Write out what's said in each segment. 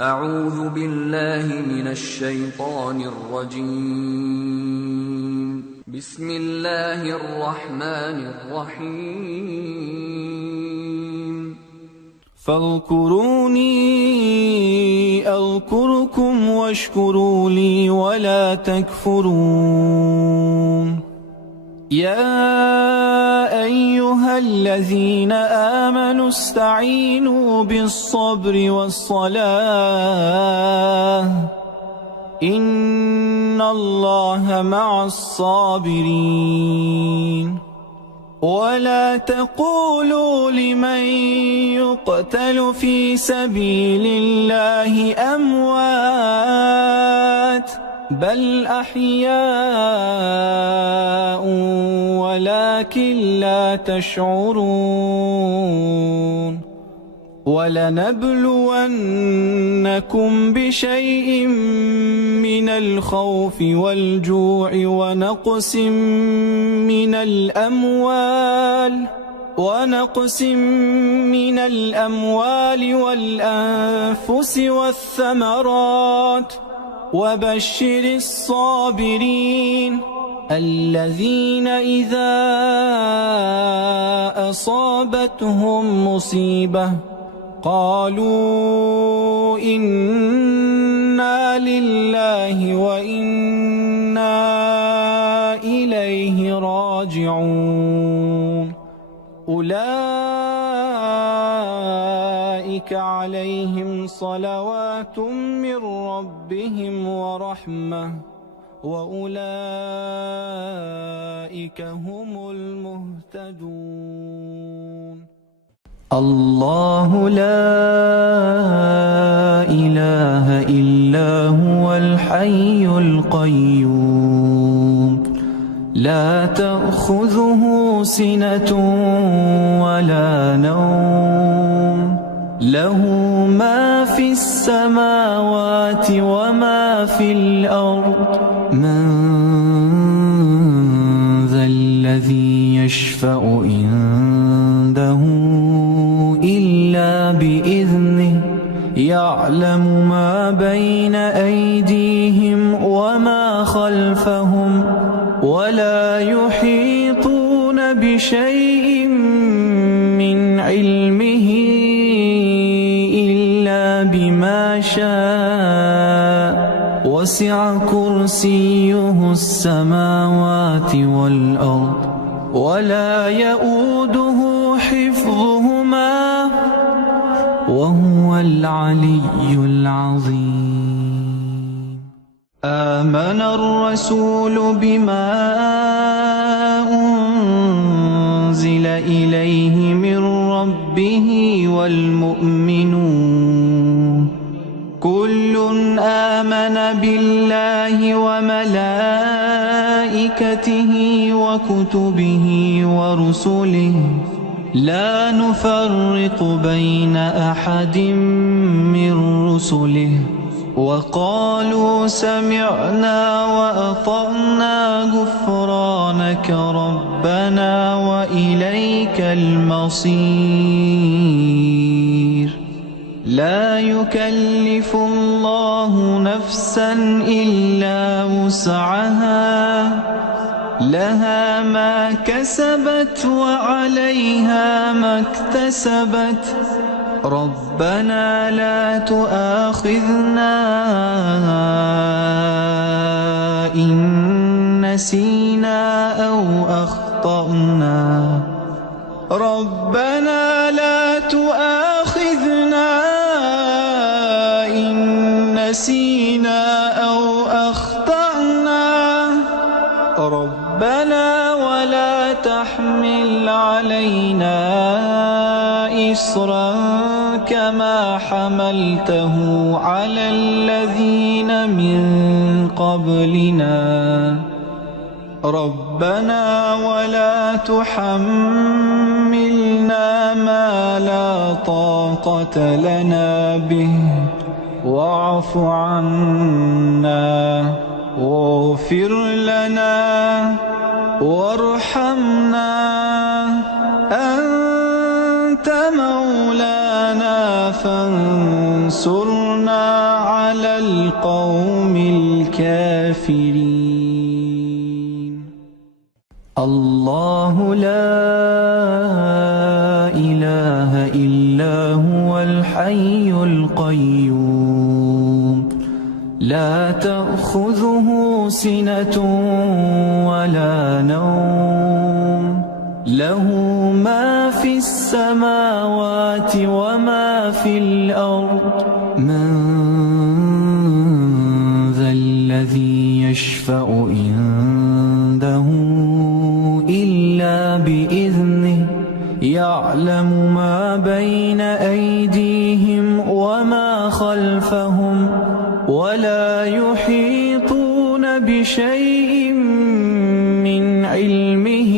أعوذ بالله من الشيطان الرجيم. بسم الله الرحمن الرحيم. فاذكروني أذكركم واشكروا لي ولا تكفرون. يا أيها الذين آمنوا استعينوا بالصبر والصلاة إن الله مع الصابرين. ولا تقولوا لمن يقتل في سبيل الله أموات بل أحياء ولكن لا تشعرون. ولنبلونكم بشيء من الخوف والجوع ونقص من الأموال والأنفس والثمرات وبشر الصابرين الذين إذا أصابتهم مصيبة قالوا إنا لله وإنا إليه راجعون. أولئك عليهم صلوات من ربهم ورحمة وأولئك هم المهتدون. الله لا إله إلا هو الحي القيوم لا تأخذه سنة ولا نوم له ما في السماوات وما في الأرض من ذا الذي يشفع عنده إلا بإذنه يعلم ما بين أيديهم وما خلفهم ولا يحيطون بشيء من علمه إلا بما شاء وسع كرسيه السماوات والأرض ولا يؤوده حفظهما وهو العلي العظيم. آمن الرسول بما أنزل إليه من ربه والمؤمنون كل آمن بالله وملائكته وكتبه ورسله لا نفرق بين أحد من رسله وقالوا سمعنا وأطعنا غفرانك ربنا وإليك المصير. لا يكلف الله نفسا إلا وسعها لها ما كسبت وعليها ما اكتسبت ربنا لا تؤاخذنا إن نسينا أو أخطأنا ربنا لا تؤاخذنا إن نسينا أو أخطأنا ربنا ولا تحمل علينا إصرا كما حملته على الذين من قبلنا ربنا ولا تحملنا ما لا طاقة لنا به واعف عنا واغفر لنا وارحمنا أنت مولانا فانصرنا على القوم الكافرين. الله لا إله إلا هو الحي القيوم لا تأخذه سنة ولا نوم له ما في السماوات وما في الأرض من ذا الذي يشفع عنده إلا بإذنه يعلم ما بين أيديهم وما خلفهم ولا يحيطون بشيء من علمه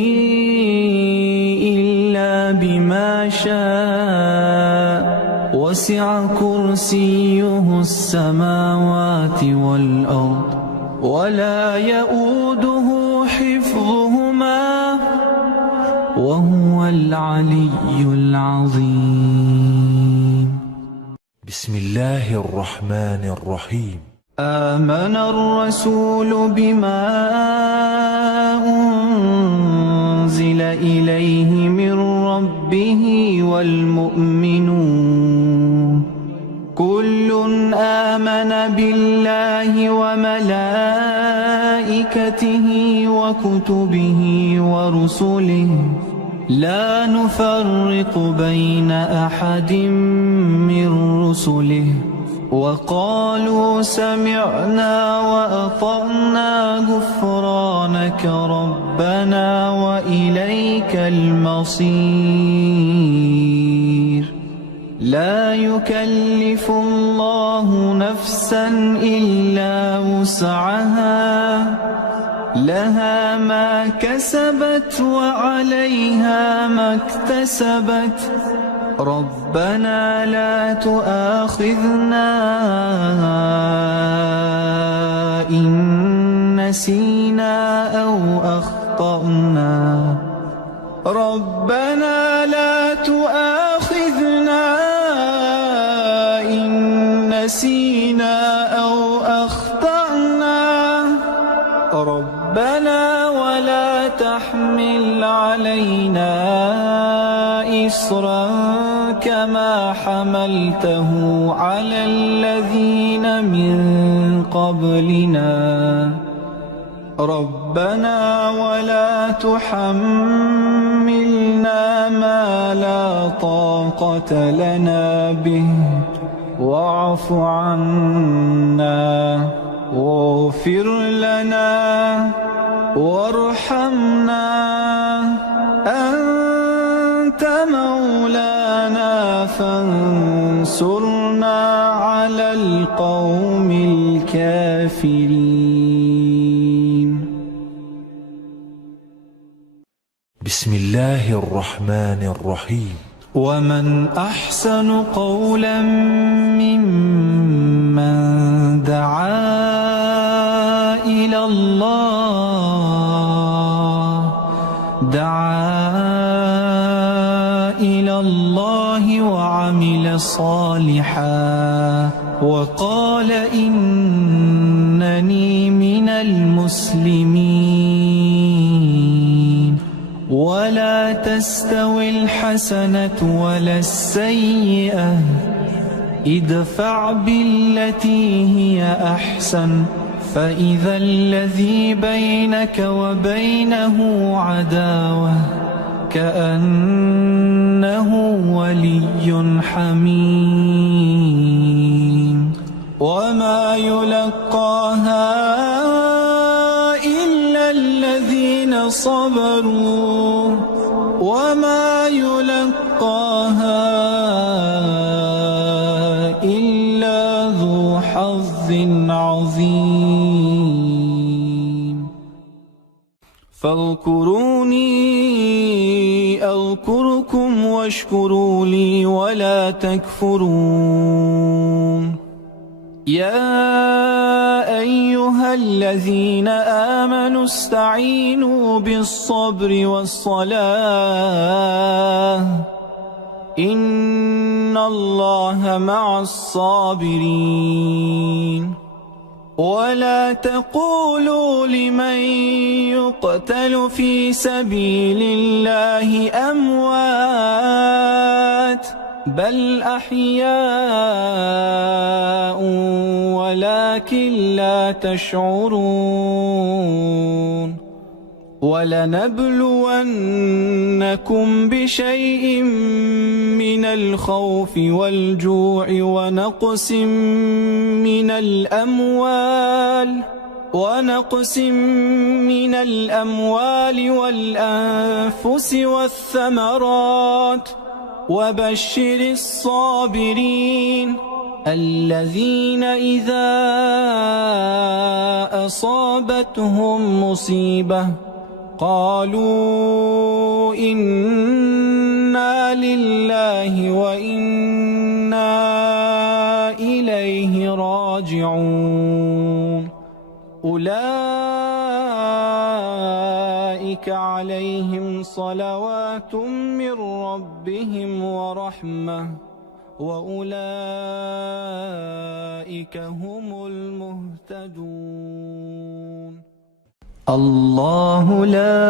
إلا بما شاء وسع كرسيه السماوات والأرض ولا يؤوده حفظهما وهو العلي العظيم. بسم الله الرحمن الرحيم. آمن الرسول بما أنزل إليه من ربه والمؤمنون كل آمن بالله وملائكته وكتبه ورسله لا نفرق بين أحد من رسله وقالوا سمعنا وأطعنا غفرانك ربنا وإليك المصير. لا يكلف الله نفسا إلا وسعها لها ما كسبت وعليها ما اكتسبت ربنا لا تؤاخذنا إن نسينا أو أخطأنا ربنا لا تؤاخذنا إن نسينا أو أخطأنا ربنا ولا تحمل علينا إصرا كما حملته على الذين من قبلنا ربنا ولا تحملنا ما لا طاقة لنا به واعف عنا واغفر لنا وارحمنا أنت مولانا فانصرنا على القوم الكافرين. بسم الله الرحمن الرحيم. ومن أحسن قولا ممن دعا إلى الله وعمل صالحا وقال إنني من المسلمين. ولا تستوي الحسنة ولا السيئة ادفع بالتي هي أحسن فإذا الذي بينك وبينه عداوة كأنه ولي حميم. وما يلقاها إلا الذين صبروا وما يلقاها إلا ذو حظ عظيم. فاذكروني أذكركم واشكروا لي ولا تكفرون. يا أيها الذين آمنوا استعينوا بالصبر والصلاة إن الله مع الصابرين ولا تقولوا لمن يقتل في سبيل الله أموات بل أحياء ولكن لا تشعرون ولنبلونكم بشيء من الخوف والجوع ونقص من الأموال والأنفس والثمرات وبشر الصابرين الذين إذا أصابتهم مصيبة قالوا إنا لله وإنا إليه راجعون أولئك عليهم صلوات من ربهم ورحمة وأولئك هم المهتدون الله لا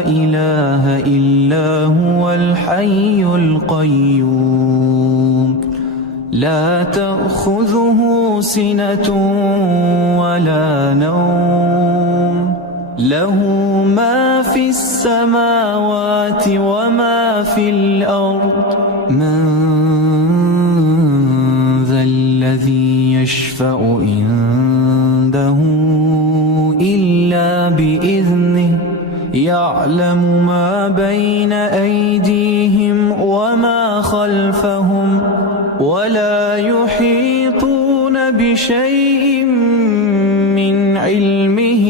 إله إلا هو الحي القيوم لا تأخذه سنة ولا نوم له ما في السماوات وما في الأرض من ذا الذي يشفع عنده إلا بإذنه يعلم ما بين أيديهم وما خلفهم ولا يحيطون بشيء من علمه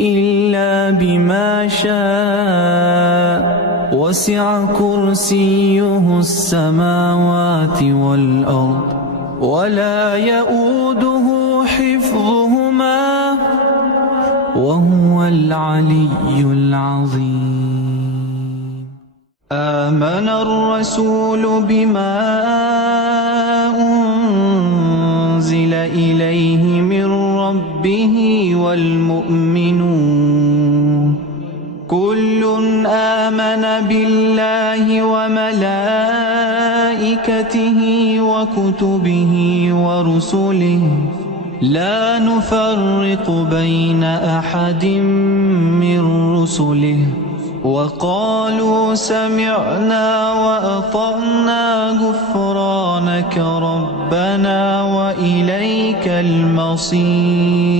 إلا بما شاء وسع كرسيه السماوات والأرض ولا يؤوده حفظهما وهو العلي العظيم آمن الرسول بما أنزل إليه من ربه والمؤمنون كل آمن بالله وملائكته وكتبه ورسله لا نفرق بين أحد من رسله وقالوا سمعنا وأطعنا غفرانك ربنا وإليك المصير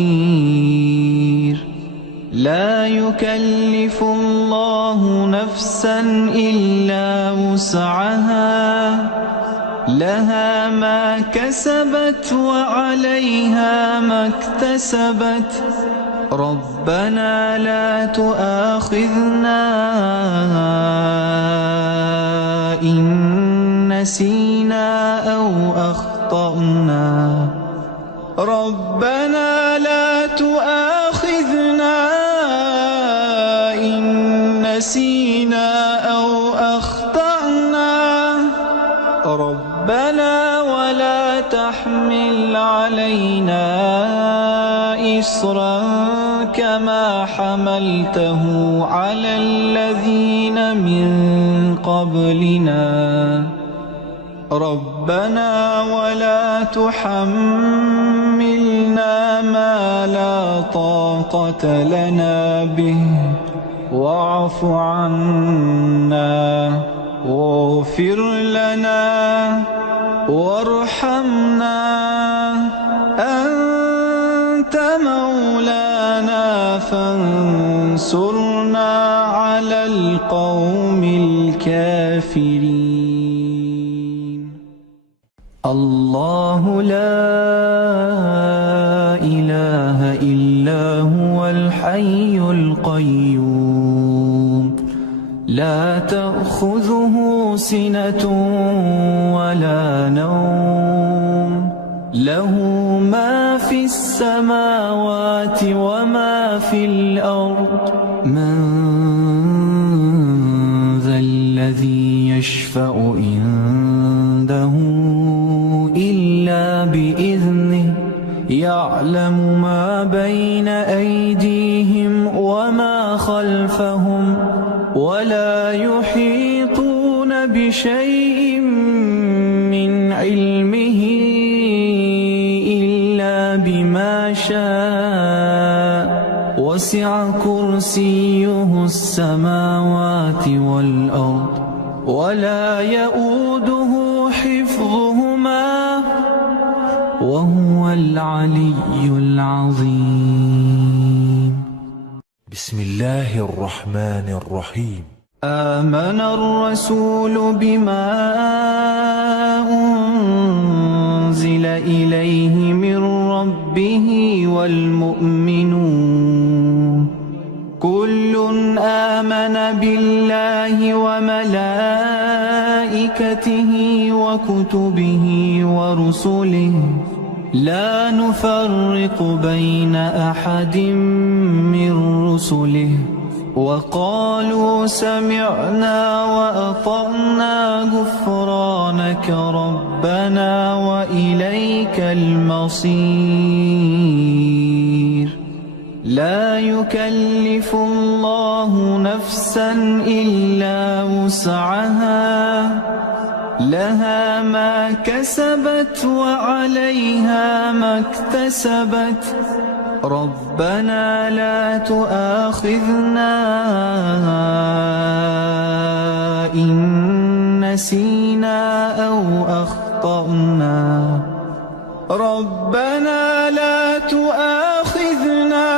لا يكلف الله نفسا إلا وسعها لها ما كسبت وعليها ما اكتسبت ربنا لا تؤاخذنا إن نسينا أو أخطأنا ربنا لا تؤاخذنا إن نسينا أو أخطأنا ربنا ولا تحمل علينا إصرا كما حملته على الذين من قبلنا ربنا ولا تحملنا ما لا طاقة لنا به واعف عنا واغفر لنا وارحمنا أنت مولانا فانصرنا على القوم الكافرين الله لا إله إلا هو الحي القيوم لا تأخذه سنة ولا نوم له ما في السماوات وما في الأرض من ذا يشفع عنده إلا بإذنه يعلم ما بين أيديهم وما خلفهم ولا يحيطون بشيء من علمه إلا بما شاء وسع كرسيه السماوات والأرض ولا يؤوده حفظهما وهو العلي العظيم. بسم الله الرحمن الرحيم. آمن الرسول بما أنزل إليه من ربه والمؤمنون كل آمن بالله وملائكته وكتبه ورسله لا نفرق بين أحد من رسله وقالوا سمعنا وأطعنا غفرانك ربنا وإليك المصير. لا يكلف الله نفسا إلا وسعها لها ما كسبت وعليها ما اكتسبت ربنا لا تؤاخذنا إن نسينا أو أخطأنا ربنا لا تؤاخذنا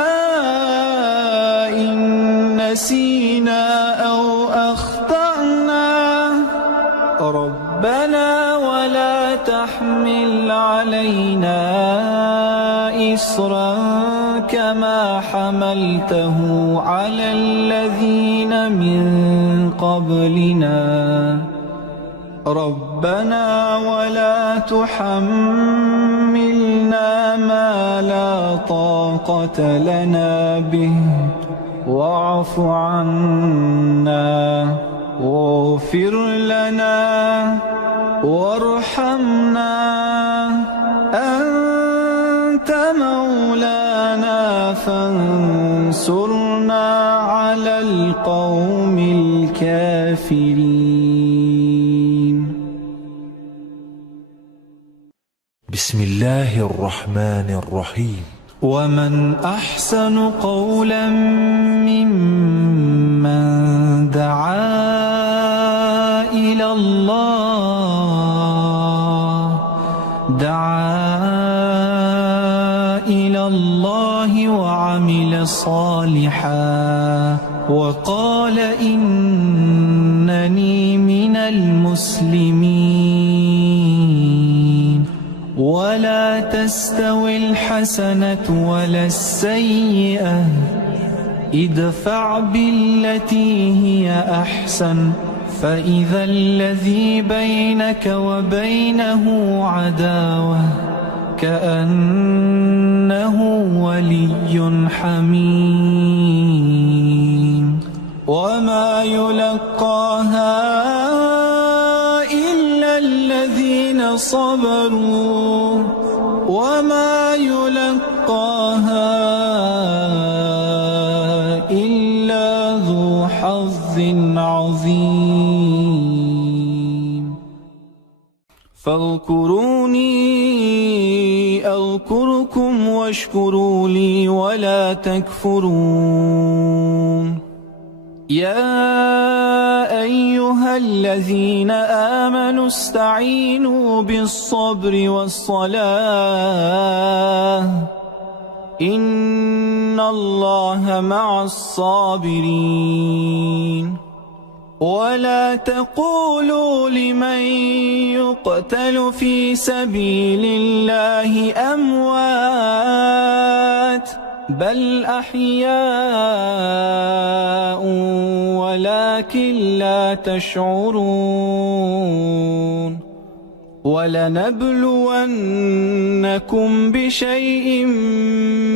إن نسينا أو أخطأنا ربنا ولا تحمل علينا إصرا كما حملته على الذين من قبلنا ربنا ولا تحملنا ما لا طاقة لنا به واعف عنا واغفر لنا وارحمنا أنت مولانا فانصرنا على القوم الكافرين. بسم الله الرحمن الرحيم. ومن أحسن قولا ممن دعا إلى الله وعمل صالحا وقال إنني من المسلمين. ولا تستوي الحسنة ولا السيئة ادفع بالتي هي أحسن فإذا الذي بينك وبينه عداوة كأنه ولي حميم. وما يلقاها إلا الذين صبروا وما يلقاها إلا ذو حظ عظيم. فاذكروني أذكركم واشكروا لي ولا تكفرون. يا أيها الذين آمنوا استعينوا بالصبر والصلاة إن الله مع الصابرين. ولا تقولوا لمن يقتل في سبيل الله أموات بل أحياء ولكن لا تشعرون. ولنبلونكم بشيء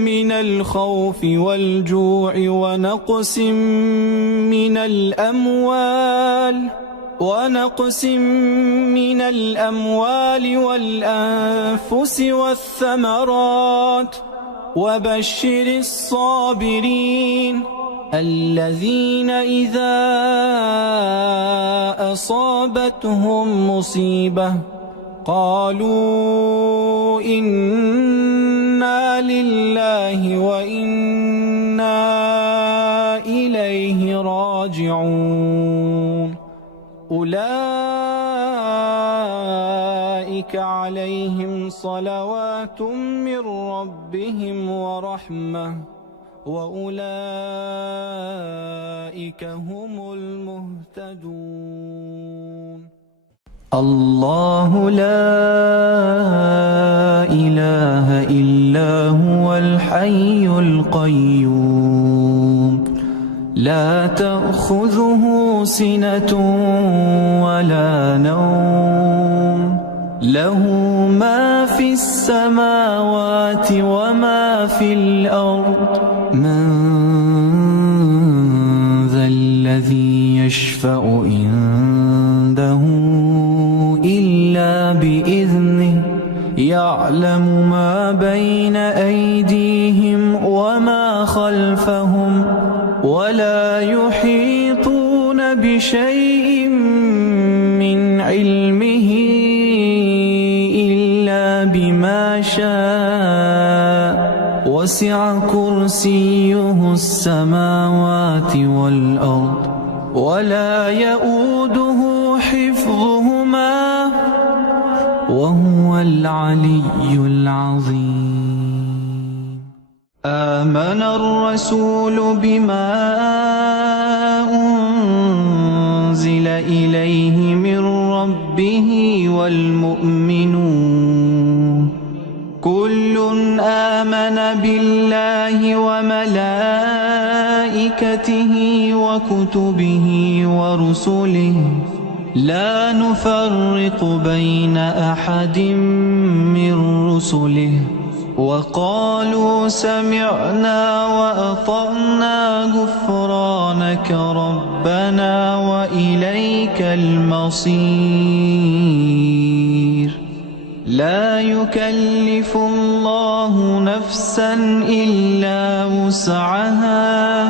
من الخوف والجوع ونقص من الأموال ونقص من الأموال والأنفس والثمرات وبشر الصابرين الذين إذا أصابتهم مصيبة قالوا إنا لله وإنا إليه راجعون أولئك عليهم صلوات من ربهم ورحمة وأولئك هم المهتدون الله لا إله إلا هو الحي القيوم لا تأخذه سنة ولا نوم له ما في السماوات وما في الأرض من ذا الذي يشفع عنده إلا بإذنه يعلم ما بين أيديهم وما خلفهم ولا يحيطون بشيء من علمه إلا بما شاء وسع كرسيه السماوات والأرض ولا يؤوده حفظهما وهو العلي العظيم آمن الرسول بما أنزل إليه من ربه والمؤمنون كل آمن بالله وملائكته وكتبه ورسله لا نفرق بين أحد من رسله وقالوا سمعنا وأطعنا غفرانك ربنا وإليك المصير لا يكلف الله نفسا إلا وسعها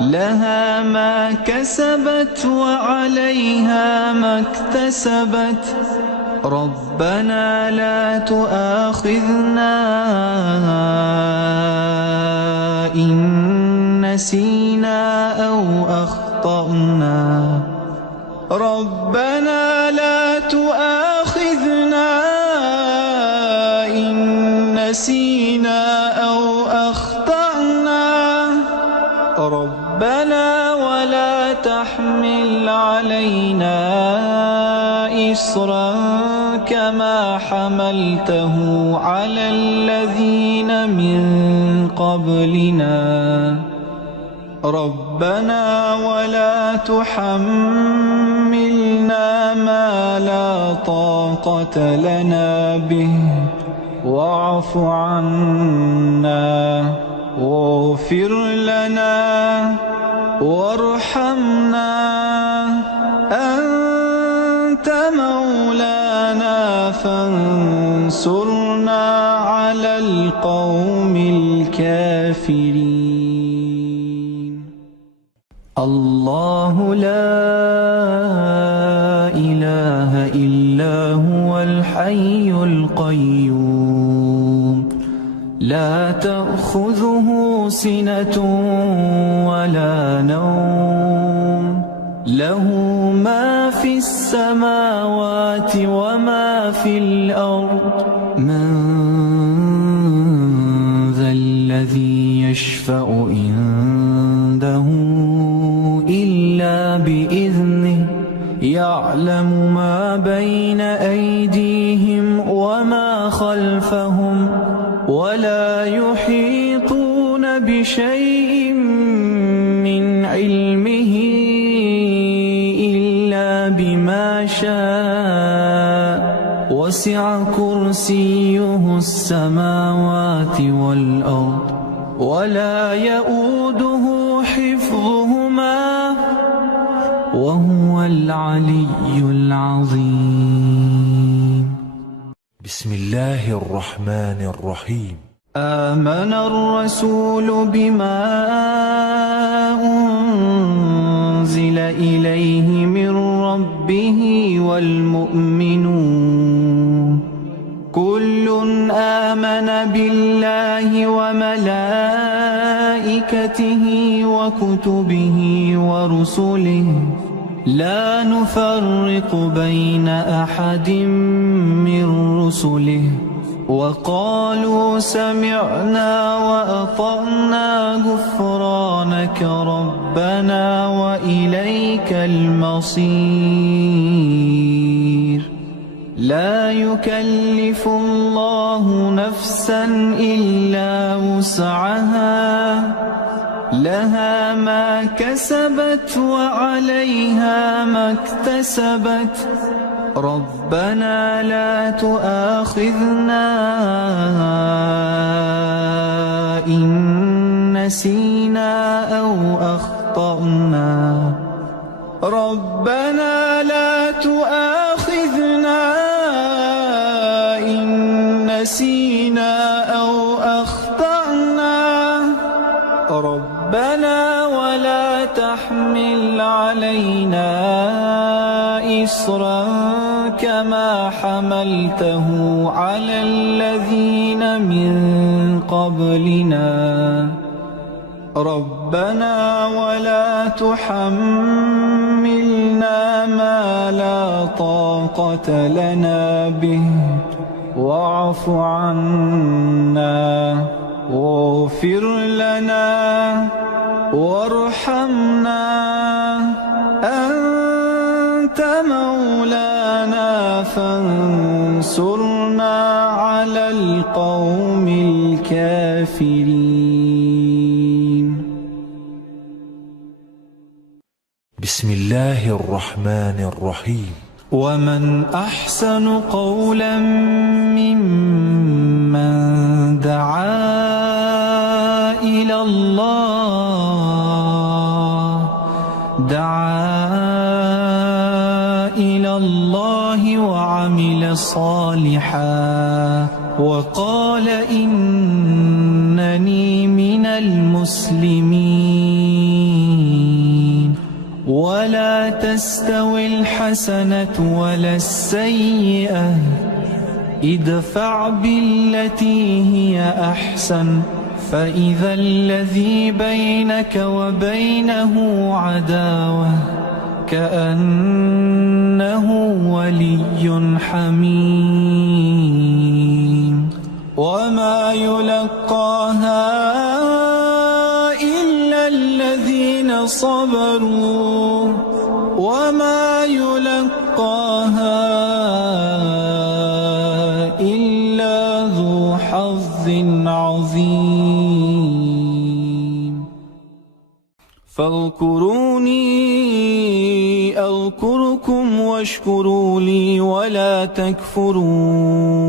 لها ما كسبت وعليها ما اكتسبت ربنا لا تؤاخذنا إن نسينا أو أخطأنا ربنا لا تؤاخذنا إن نسينا أو أخطأنا ربنا ولا تحمل علينا إصرا كما حملته على الذين من قبلنا ربنا ولا تحملنا ما لا طاقة لنا به واعف عنا واغفر لنا وارحمنا أنت مولانا فانصرنا على القوم الكافرين الله لا إله إلا هو الحي القيوم لا تأخذه سنة ولا نوم له ما في السماوات وما في الأرض من ذا الذي يشفع عنده إلا بإذنه يعلم ما بين أيديهم وما خلفهم ولا يحيطون بشيء من علمه إلا بما شاء وسع كرسيه السماوات والأرض ولا يؤوده حفظهما وهو أيها العلي العظيم. بسم الله الرحمن الرحيم. آمن الرسول بما أنزل إليه من ربه والمؤمنون كل آمن بالله وملائكته وكتبه ورسله لا نفرق بين أحد من رسله وقالوا سمعنا وأطعنا غفرانك ربنا وإليك المصير. لا يكلف الله نفسا إلا وسعها لها ما كسبت وعليها ما اكتسبت ربنا لا تؤاخذنا إن نسينا أو أخطأنا ربنا لا تؤاخذنا إن نسينا أو أخطأنا ربنا ولا تحمل علينا إصرا كما حملته على الذين من قبلنا ربنا ولا تحملنا ما لا طاقة لنا به واعف عنا واغفر لنا وارحمنا أنت مولانا فانصرنا على القوم الكافرين. بسم الله الرحمن الرحيم. ومن أحسن قولا ممن دعا إلى الله وعمل صالحا وقال إنني من المسلمين. ولا تستوي الحسنة ولا السيئة ادفع بالتي هي أحسن فإذا الذي بينك وبينه عداوة كأنه ولي حميم. وما يلقاها إلا الذين صبروا وما يلقاها إلا ذو حظ عظيم. فاذكروني أذكركم واشكروا لي ولا تكفرون.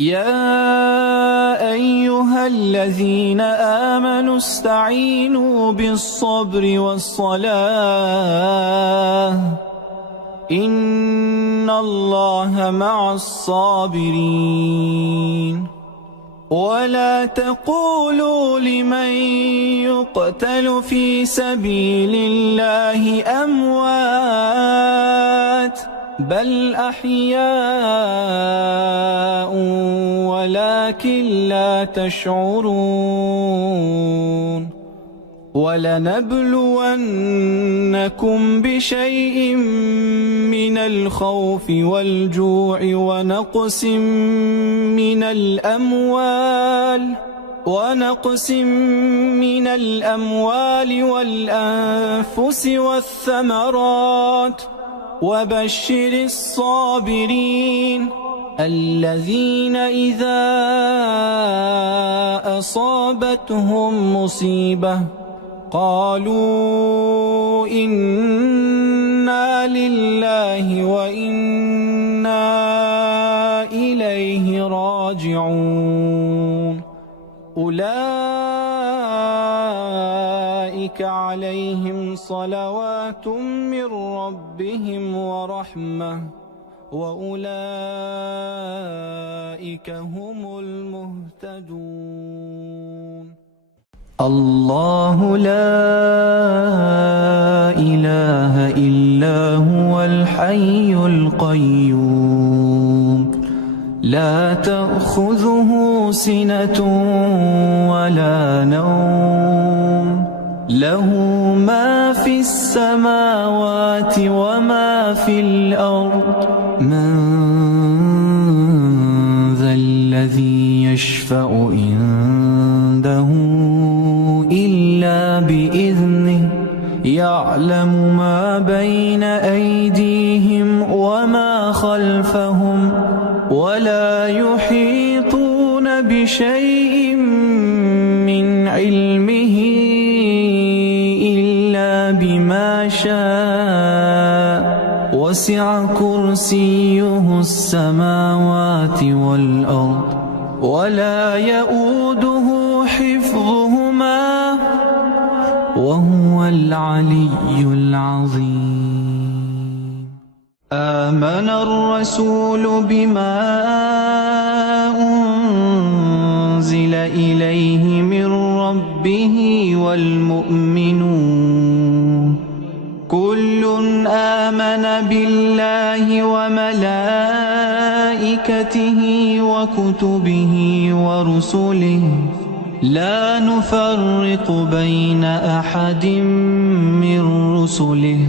يا أيها الذين آمنوا استعينوا بالصبر والصلاة إن الله مع الصابرين. ولا تقولوا لمن يقتل في سبيل الله أموات بل أحياء ولكن لا تشعرون. ولنبلونكم بشيء من الخوف والجوع ونقص من الأموال والأنفس والثمرات وبشر الصابرين الذين إذا أصابتهم مصيبة قالوا إنا لله وإنا إليه راجعون. أولئك عليهم صلوات من ربهم ورحمة وأولئك هم المهتدون. الله لا إله إلا هو الحي القيوم لا تأخذه سنة ولا نوم له ما في السماوات وما في الأرض من ذا الذي يشفع عنده إلا بإذنه يعلم ما بين أيديهم وما خلفهم ولا يحيطون بشيء من علمه إلا بما شاء وسع كرسيه السماوات والأرض ولا يؤوده حفظهما وهو العلي العظيم. آمن الرسول بما أنزل إليه من ربه والمؤمنون كل آمن بالله وملائكته وكتبه ورسله لا نفرق بين أحد من رسله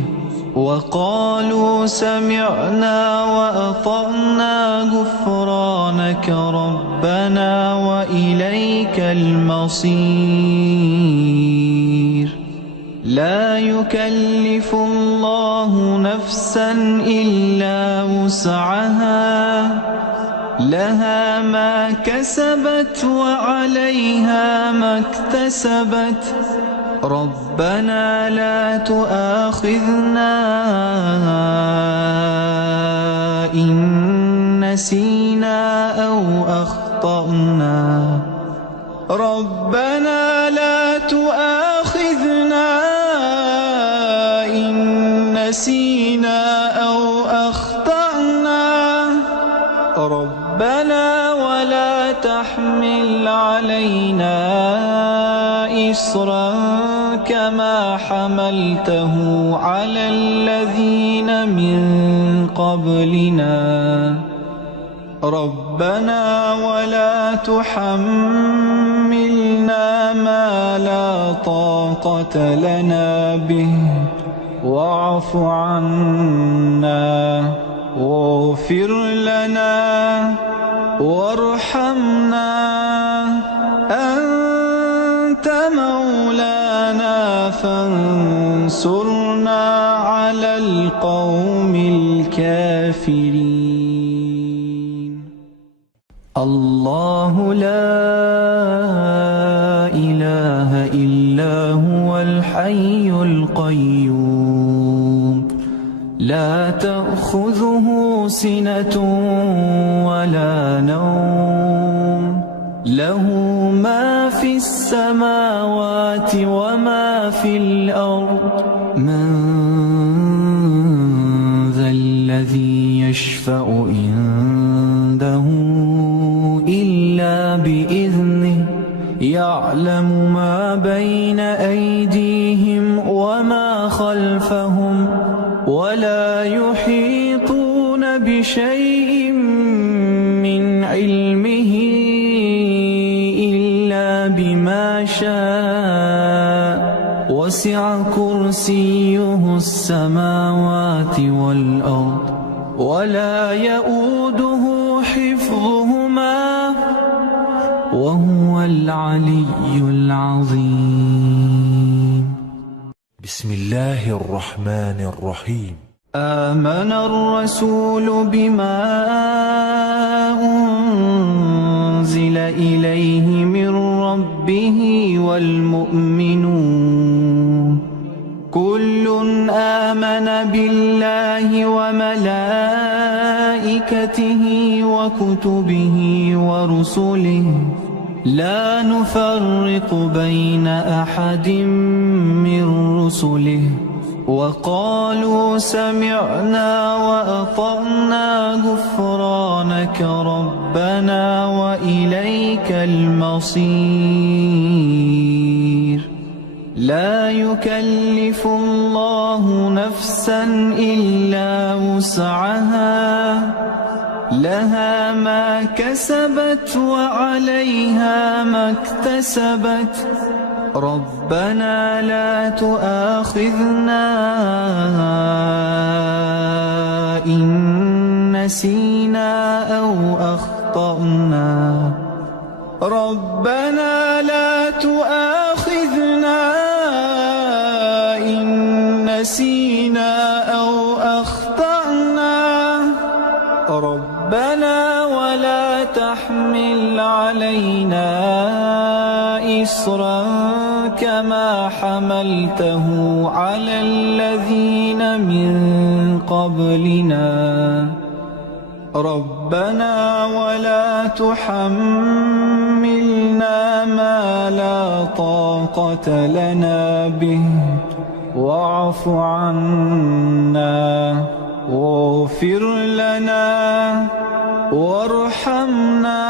وقالوا سمعنا وأطعنا غفرانك ربنا وإليك المصير. لا يكلف الله نفسا إلا وسعها لها ما كسبت وعليها ما اكتسبت ربنا لا تؤاخذنا إن نسينا أو أخطأنا ربنا لا تؤاخذنا إن نسينا أو أخطأنا ربنا ولا تحمل علينا إصرا كما حملته على الذين من قبلنا ربنا ولا تحملنا ما لا طاقة لنا به واعف عنا واغفر لنا وارحمنا أنت مولانا فانصرنا على القوم الكافرين. الله لا إله إلا هو الحي القيوم لا تأخذه سنة ولا نوم له ما في السماوات وما في الأرض من ذا الذي يشفع عنده إلا بإذنه يعلم ما بين أيديهم وما خلفهم ولا يحيطون بشيء من علمه إلا بما شاء وسع كرسيه السماوات والأرض ولا يؤوده حفظهما وهو العلي العظيم. بسم الله الرحمن الرحيم. آمن الرسول بما أنزل إليه من ربه والمؤمنون كل آمن بالله وملائكته وكتبه ورسله لا نفرق بين أحد من رسله وقالوا سمعنا وأطعنا غفرانك ربنا وإليك المصير لا يكلف الله نفسا إلا وسعها لها ما كسبت وعليها ما اكتسبت ربنا لا تؤاخذنا إن نسينا أو أخطأنا ربنا لا تؤاخذنا إن نسينا أو أخطأنا ربنا ولا تحمل علينا إصرا كما حملته على الذين من قبلنا ربنا ولا تحملنا ما لا طاقة لنا به واعف عنا واغفر لنا وارحمنا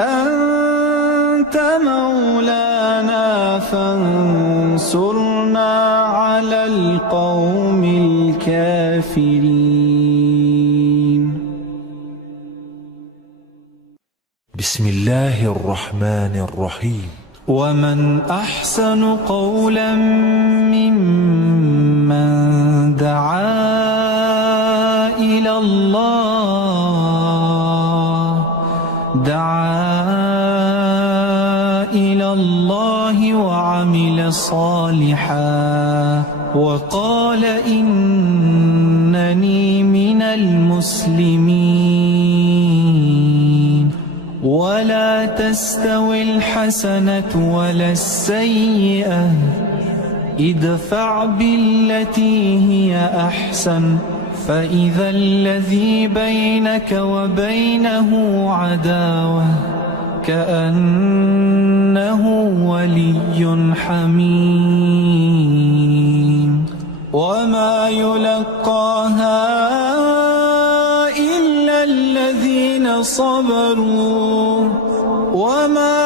أنت مولانا فانصرنا على القوم الكافرين. بسم الله الرحمن الرحيم. ومن أحسن قولا ممن دعا إلى الله وعمل صالحا وقال إنني من المسلمين ولا تستوي الحسنة ولا السيئة ادفع بالتي هي أحسن فإذا الذي بينك وبينه عداوة كأنه ولي حميم وما يلقاها إلا الذين صبروا وما